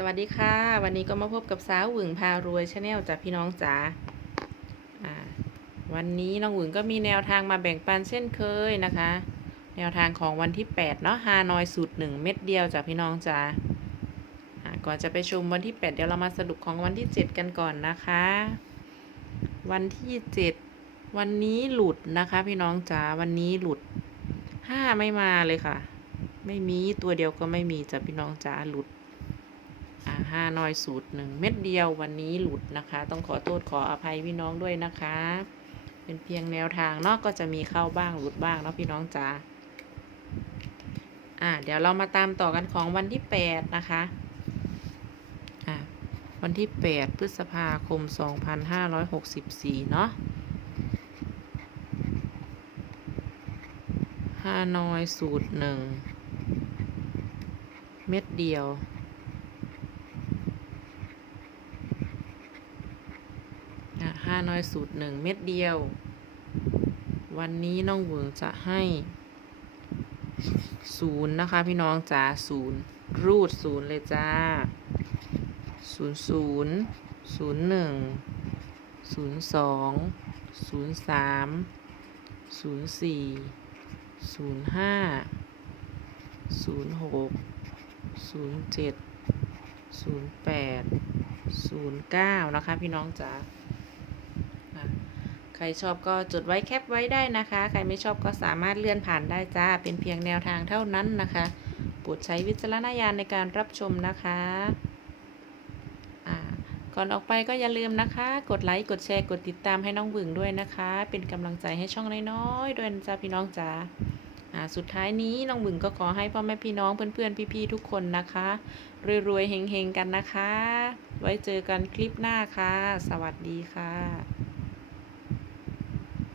สวัสดีค่ะ วันนี้ก็มาพบกับสาวหวึงพารวยชาแนลจากพี่น้องจ๋าวันนี้น้องหวึงก็มีแนวทางมาแบ่งปันเช่นเคยนะคะ แนวทางของวันที่8เนาะฮานอยสูตรหนึ่งเม็ดเดียวจากพี่น้องจ๋าอ่าก่อนจะไปชมวันที่ 8 เดี๋ยวเรามาสรุปของวันที่ 7 กันก่อนนะคะ วันที่ 7 วันนี้หลุดนะคะ พี่น้องจ๋าวันนี้หลุด 5 ไม่มาเลยค่ะ ไม่มีตัวเดียวก็ไม่มีจ้ะพี่น้องจ๋าหลุด อ่าห้าน้อยสูตรหนึ่งเม็ดเดียววันนี้หลุดนะคะ ต้องขอโทษขออภัยพี่น้องด้วยนะคะ เป็นเพียงแนวทางเนาะก็จะมีเข้าบ้างหลุดบ้างเนาะพี่น้องจ๋าอ่าเดี๋ยวเรามาตามต่อกันของวันที่แปดนะคะอ่าวันที่แปดพฤษภาคมสองพันห้าร้อยหกสิบสี่เนาะห้าน้อยสูตรหนึ่งเม็ดเดียว อะห้าน้อยสูตรหนึ่งเม็ดเดียว วันนี้น้องเหวิงจะให้ศูนย์นะคะพี่น้องจ๋าศูนย์รูดศูนย์เลยจ้าศูนย์ศูนย์ศูนย์หนึ่งศูนย์สองศูนย์สามศูนย์สี่ศูนย์ห้าศูนย์หกศูนย์เจ็ดศูนย์แปดศูนย์เก้านะคะพี่น้องจ๋า ใครชอบก็จดไว้แคปไว้ได้นะคะ ใครไม่ชอบก็สามารถเลื่อนผ่านได้จ้า เป็นเพียงแนวทางเท่านั้นนะคะโปรดใช้วิจารณญาณในการรับชมนะคะก่อนออกไปก็อย่าลืมนะคะ กดไลค์ กดแชร์ กดติดตามให้น้องบึงด้วยนะคะ เป็นกำลังใจให้ช่องน้อยๆด้วยนะจ้าพี่น้องจ๋าอ่าสุดท้ายนี้น้องบึงก็ขอให้พ่อแม่พี่น้องเพื่อนๆพี่ๆทุกคนนะคะรวยๆเฮงๆกันนะคะ ไว้เจอกันคลิปหน้าค่ะ สวัสดีค่ะ